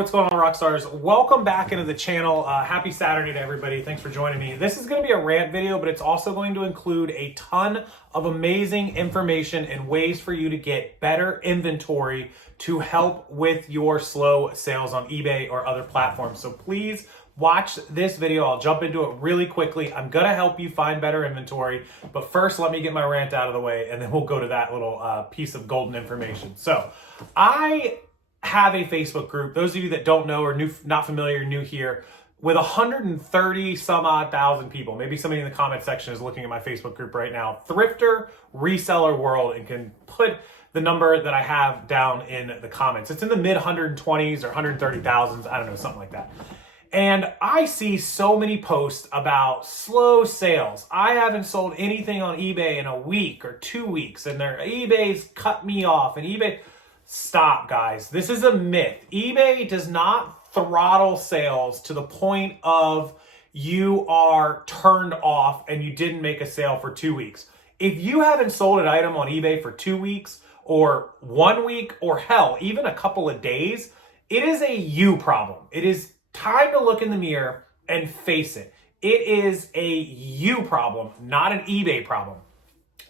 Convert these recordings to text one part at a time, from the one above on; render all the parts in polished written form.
what's going on, Rockstars? Welcome back into the channel. Happy Saturday to everybody. Thanks for joining me. This is going to be a rant video, but it's also going to include a ton of amazing information and ways for you to get better inventory to help with your slow sales on eBay or other platforms. So please watch this video. I'll jump into it really quickly. I'm going to help you find better inventory, but first let me get my rant out of the way and then we'll go to that little piece of golden information. So I have a Facebook group. Those of you that don't know or not familiar, new here, with 130 some odd thousand people. Maybe somebody in the comment section is looking at my Facebook group right now. Thrifter Reseller World, and can put the number that I have down in the comments. It's in the mid 120s or 130,000s. I don't know, something like that. And I see so many posts about slow sales. I haven't sold anything on eBay in a week or 2 weeks, and eBay's cut me off, and eBay... Stop, guys. This is a myth. eBay does not throttle sales to the point of you are turned off and you didn't make a sale for 2 weeks. If you haven't sold an item on eBay for 2 weeks or 1 week or hell, even a couple of days, it is a you problem. It is time to look in the mirror and face it. It is a you problem, not an eBay problem.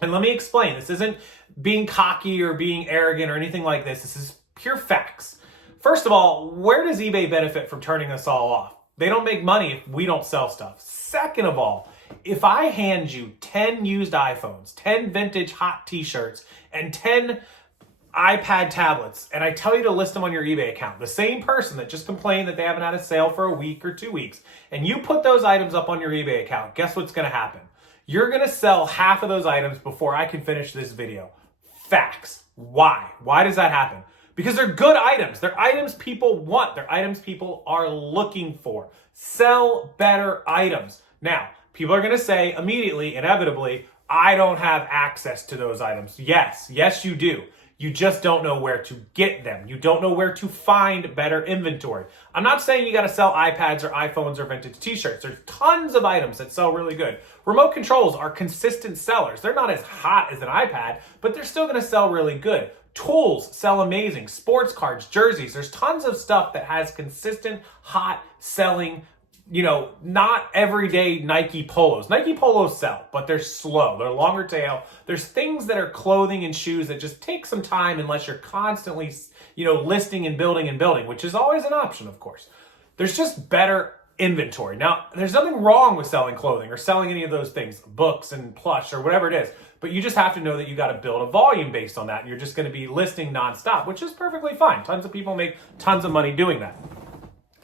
And let me explain. This isn't being cocky or being arrogant or anything like this. This is pure facts. First of all, where does eBay benefit from turning us all off? They don't make money if we don't sell stuff. Second of all, if I hand you 10 used iPhones, 10 vintage hot t-shirts, and 10 iPad tablets, and I tell you to list them on your eBay account, the same person that just complained that they haven't had a sale for a week or 2 weeks, and you put those items up on your eBay account, guess what's going to happen? You're going to sell half of those items before I can finish this video. Facts. Why? Why does that happen? Because they're good items. They're items people want. They're items people are looking for. Sell better items. Now, people are going to say immediately, inevitably, I don't have access to those items. Yes, you do. You just don't know where to get them. You don't know where to find better inventory. I'm not saying you got to sell iPads or iPhones or vintage t-shirts. There's tons of items that sell really good. Remote controls are consistent sellers. They're not as hot as an iPad, but they're still going to sell really good. Tools sell amazing. Sports cards, jerseys. There's tons of stuff that has consistent, hot selling, not everyday Nike polos. Nike polos sell, but they're slow. They're longer tail. There's things that are clothing and shoes that just take some time unless you're constantly, listing and building, which is always an option, of course. There's just better inventory. Now, there's nothing wrong with selling clothing or selling any of those things, books and plush or whatever it is, but you just have to know that you got to build a volume based on that. And you're just going to be listing nonstop, which is perfectly fine. Tons of people make tons of money doing that.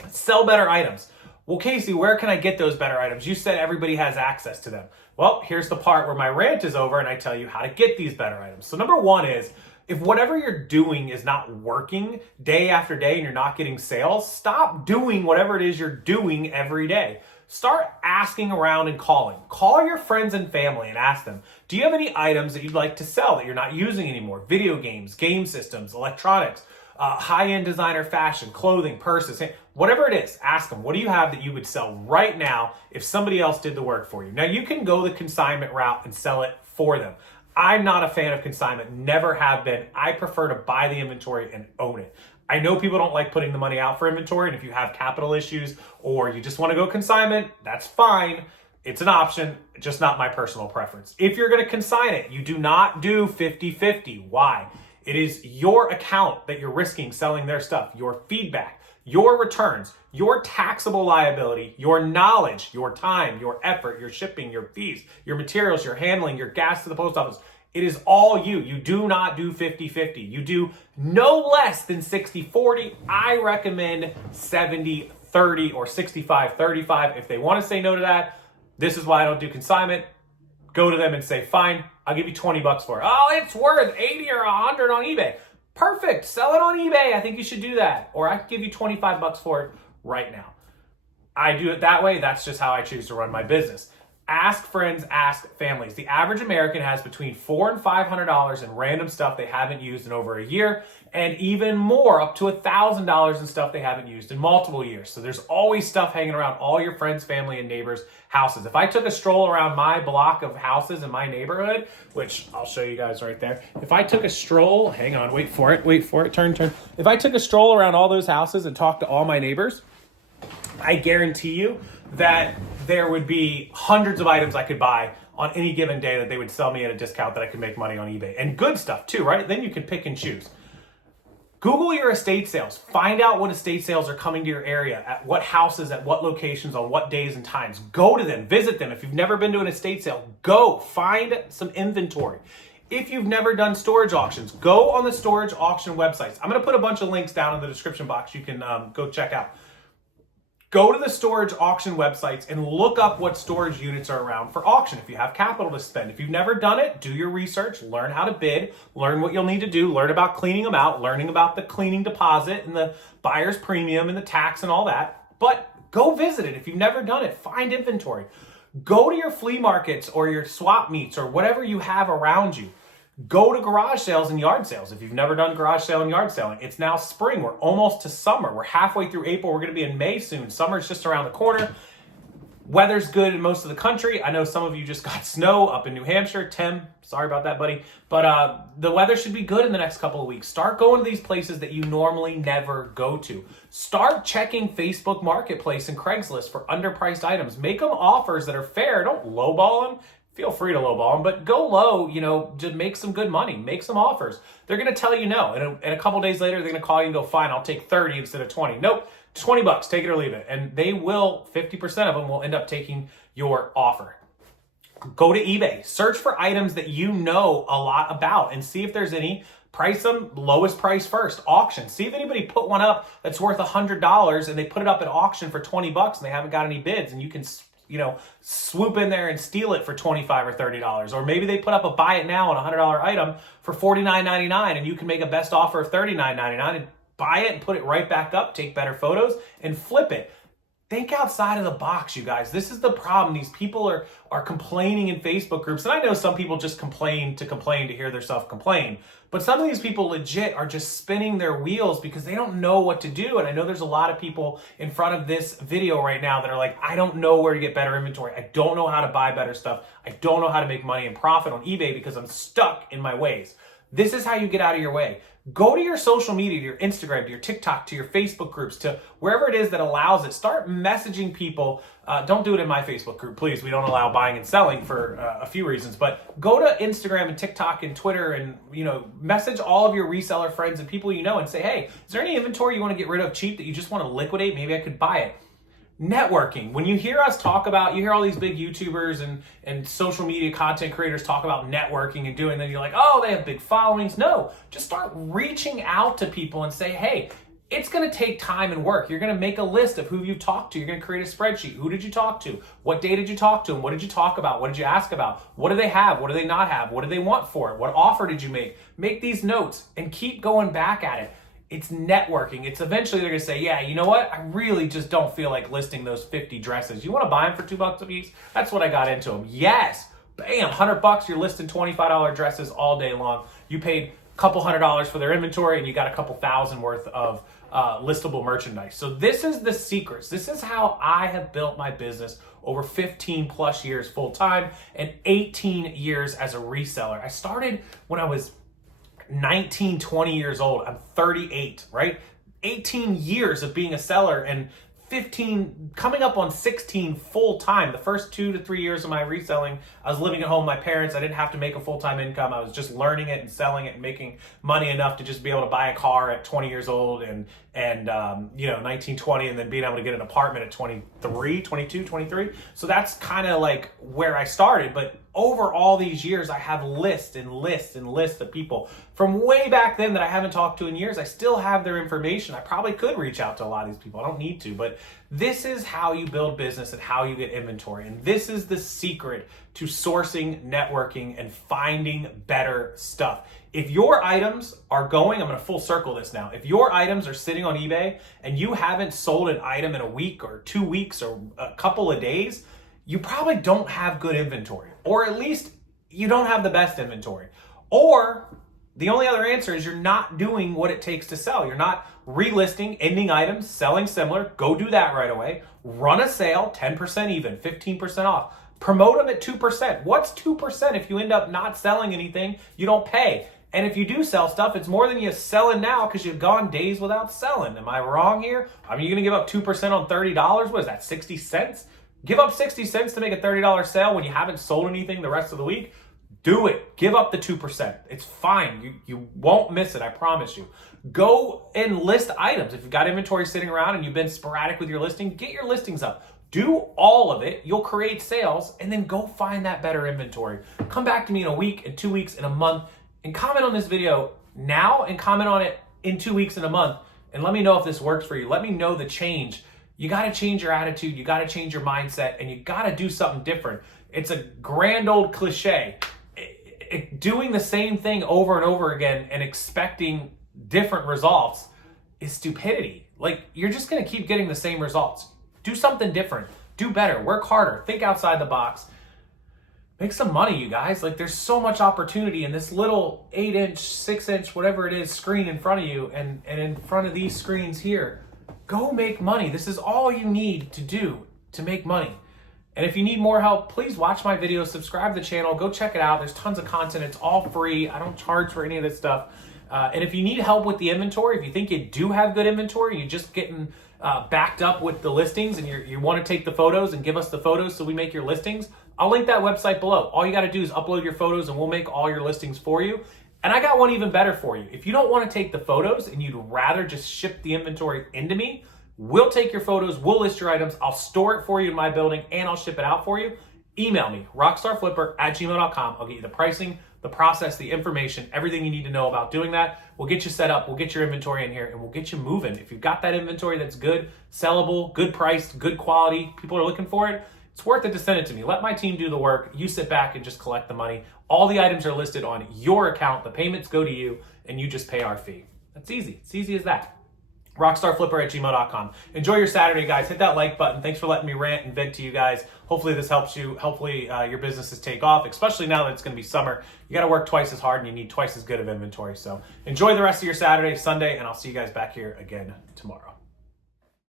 Sell better items. Well, Casey, where can I get those better items? You said everybody has access to them. Well, here's the part where my rant is over and I tell you how to get these better items. So number one is, if whatever you're doing is not working day after day and you're not getting sales, stop doing whatever it is you're doing every day. Start asking around and calling. Call your friends and family and ask them, do you have any items that you'd like to sell that you're not using anymore? Video games, game systems, electronics, high-end designer fashion, clothing, purses, whatever it is, ask them, what do you have that you would sell right now if somebody else did the work for you? Now, you can go the consignment route and sell it for them. I'm not a fan of consignment, never have been. I prefer to buy the inventory and own it. I know people don't like putting the money out for inventory, and if you have capital issues or you just want to go consignment, that's fine. It's an option, just not my personal preference. If you're going to consign it, you do not do 50-50. Why? It is your account that you're risking selling their stuff, your feedback, your returns, your taxable liability, your knowledge, your time, your effort, your shipping, your fees, your materials, your handling, your gas to the post office. It is all you. You do not do 50-50. You do no less than 60-40. I recommend 70-30 or 65-35. If they want to say no to that, this is why I don't do consignment. Go to them and say, fine, I'll give you 20 bucks for it. Oh, it's worth 80 or 100 on eBay. Perfect. Sell it on eBay. I think you should do that. Or I can give you 25 bucks for it right now. I do it that way. That's just how I choose to run my business. Ask friends, ask families. The average American has between $400 and $500 in random stuff they haven't used in over a year, and even more, up to $1,000 in stuff they haven't used in multiple years. So there's always stuff hanging around all your friends, family, and neighbors' houses. If I took a stroll around my block of houses in my neighborhood, which I'll show you guys right there. If I took a stroll, hang on, wait for it, turn. If I took a stroll around all those houses and talked to all my neighbors, I guarantee you that there would be hundreds of items I could buy on any given day that they would sell me at a discount that I could make money on eBay. And good stuff too, right? Then you can pick and choose. Google your estate sales. Find out what estate sales are coming to your area, at what houses, at what locations, on what days and times. Go to them, visit them. If you've never been to an estate sale, go find some inventory. If you've never done storage auctions, go on the storage auction websites. I'm going to put a bunch of links down in the description box you can go check out. Go to the storage auction websites and look up what storage units are around for auction if you have capital to spend. If you've never done it, do your research, learn how to bid, learn what you'll need to do, learn about cleaning them out, learning about the cleaning deposit and the buyer's premium and the tax and all that. But go visit it. If you've never done it, find inventory. Go to your flea markets or your swap meets or whatever you have around you. Go to garage sales and yard sales. If you've never done garage sale and yard selling, it's now spring. We're almost to summer. We're halfway through April. We're going to be in May soon. Summer's just around the corner. Weather's good in most of the country. I know some of you just got snow up in New Hampshire. Tim, sorry about that, buddy. But the weather should be good in the next couple of weeks. Start going to these places that you normally never go to. Start checking Facebook Marketplace and Craigslist for underpriced items. Make them offers that are fair. Don't lowball them. Feel free to lowball them, but go low, to make some good money. Make some offers. They're going to tell you no. And a couple days later, they're going to call you and go, fine, I'll take 30 instead of 20. Nope, $20, take it or leave it. And they will, 50% of them will end up taking your offer. Go to eBay. Search for items that you know a lot about and see if there's any. Price them lowest price first. Auction. See if anybody put one up that's worth $100 and they put it up at auction for $20 and they haven't got any bids, and you can swoop in there and steal it for $25 or $30. Or maybe they put up a buy it now on a $100 item for $49.99 and you can make a best offer of $39.99 and buy it and put it right back up, take better photos and flip it. Think outside of the box, you guys. This is the problem. These people are complaining in Facebook groups. And I know some people just complain to hear themselves complain. But some of these people legit are just spinning their wheels because they don't know what to do. And I know there's a lot of people in front of this video right now that are like, I don't know where to get better inventory. I don't know how to buy better stuff. I don't know how to make money and profit on eBay because I'm stuck in my ways. This is how you get out of your way. Go to your social media, to your Instagram, to your TikTok, to your Facebook groups, to wherever it is that allows it. Start messaging people. Don't do it in my Facebook group, please. We don't allow buying and selling for a few reasons. But go to Instagram and TikTok and Twitter and, message all of your reseller friends and people you know and say, hey, is there any inventory you want to get rid of cheap that you just want to liquidate? Maybe I could buy it. Networking. When you hear us talk about, you hear all these big YouTubers and social media content creators talk about networking and doing, then you're like, oh, they have big followings. No, just start reaching out to people and say, hey, it's going to take time and work. You're going to make a list of who you've talked to. You're going to create a spreadsheet. Who did you talk to? What day did you talk to them? What did you talk about? What did you ask about? What do they have? What do they not have? What do they want for it? What offer did you make? Make these notes and keep going back at it. It's networking. It's eventually they're going to say, yeah, you know what? I really just don't feel like listing those 50 dresses. You want to buy them for $2 a piece? That's what I got into them. Yes. Bam, $100. You're listing $25 dresses all day long. You paid a couple $100 for their inventory and you got a couple thousand worth of listable merchandise. So this is the secrets. This is how I have built my business over 15 plus years full time and 18 years as a reseller. I started when I was 19, 20 years old. I'm 38, right? 18 years of being a seller and 15, coming up on 16 full time. The first 2 to 3 years of my reselling, I was living at home with my parents. I didn't have to make a full-time income. I was just learning it and selling it and making money enough to just be able to buy a car at 20 years old and 19, 20, and then being able to get an apartment at 23, 22, 23. So that's kind of like where I started. But over all these years, I have lists and lists and lists of people from way back then that I haven't talked to in years. I still have their information. I probably could reach out to a lot of these people. I don't need to, but this is how you build business and how you get inventory. And this is the secret to sourcing, networking, and finding better stuff. If your items are going, I'm going to full circle this now. If your items are sitting on eBay and you haven't sold an item in a week or 2 weeks or a couple of days, you probably don't have good inventory, or at least you don't have the best inventory. Or the only other answer is you're not doing what it takes to sell. You're not relisting ending items, selling similar. Go do that right away. Run a sale, 10% even, 15% off. Promote them at 2%. What's 2% if you end up not selling anything? You don't pay. And if you do sell stuff, it's more than you're selling now because you've gone days without selling. Am I wrong here? I mean, you're going to give up 2% on $30. What is that, 60 cents? Give up 60 cents to make a $30 sale when you haven't sold anything the rest of the week? Do it. Give up the 2%. It's fine. You won't miss it, I promise you. Go and list items. If you've got inventory sitting around and you've been sporadic with your listing, get your listings up. Do all of it. You'll create sales, and then go find that better inventory. Come back to me in a week, in 2 weeks, in a month, and comment on this video now and comment on it in 2 weeks and a month, and let me know if this works for you. Let me know the change. You got to change your attitude. You got to change your mindset, and you got to do something different. It's a grand old cliche. Doing the same thing over and over again and expecting different results is stupidity. Like, you're just going to keep getting the same results. Do something different. Do better. Work harder. Think outside the box. Make some money, you guys. Like, there's so much opportunity in this little 8-inch, 6-inch, whatever it is, screen in front of you and in front of these screens here. Go make money. This is all you need to do to make money. And if you need more help, please watch my videos, subscribe to the channel, go check it out. There's tons of content. It's all free. I don't charge for any of this stuff. And if you need help with the inventory, if you think you do have good inventory, you're just getting backed up with the listings and you want to take the photos and give us the photos so we make your listings, I'll link that website below. All you got to do is upload your photos and we'll make all your listings for you. And I got one even better for you. If you don't want to take the photos and you'd rather just ship the inventory into me, we'll take your photos, we'll list your items, I'll store it for you in my building, and I'll ship it out for you. Email me, rockstarflipper@gmail.com. I'll get you the pricing, the process, the information, everything you need to know about doing that. We'll get you set up, we'll get your inventory in here, and we'll get you moving. If you've got that inventory that's good, sellable, good priced, good quality, people are looking for it, it's worth it to send it to me. Let my team do the work. You sit back and just collect the money. All the items are listed on your account. The payments go to you, and you just pay our fee. That's easy. It's easy as that. Rockstarflipper@gmail.com. Enjoy your Saturday, guys. Hit that like button. Thanks for letting me rant and vent to you guys. Hopefully this helps you. Hopefully your businesses take off, especially now that it's going to be summer. You got to work twice as hard and you need twice as good of inventory. So enjoy the rest of your Saturday, Sunday, and I'll see you guys back here again tomorrow.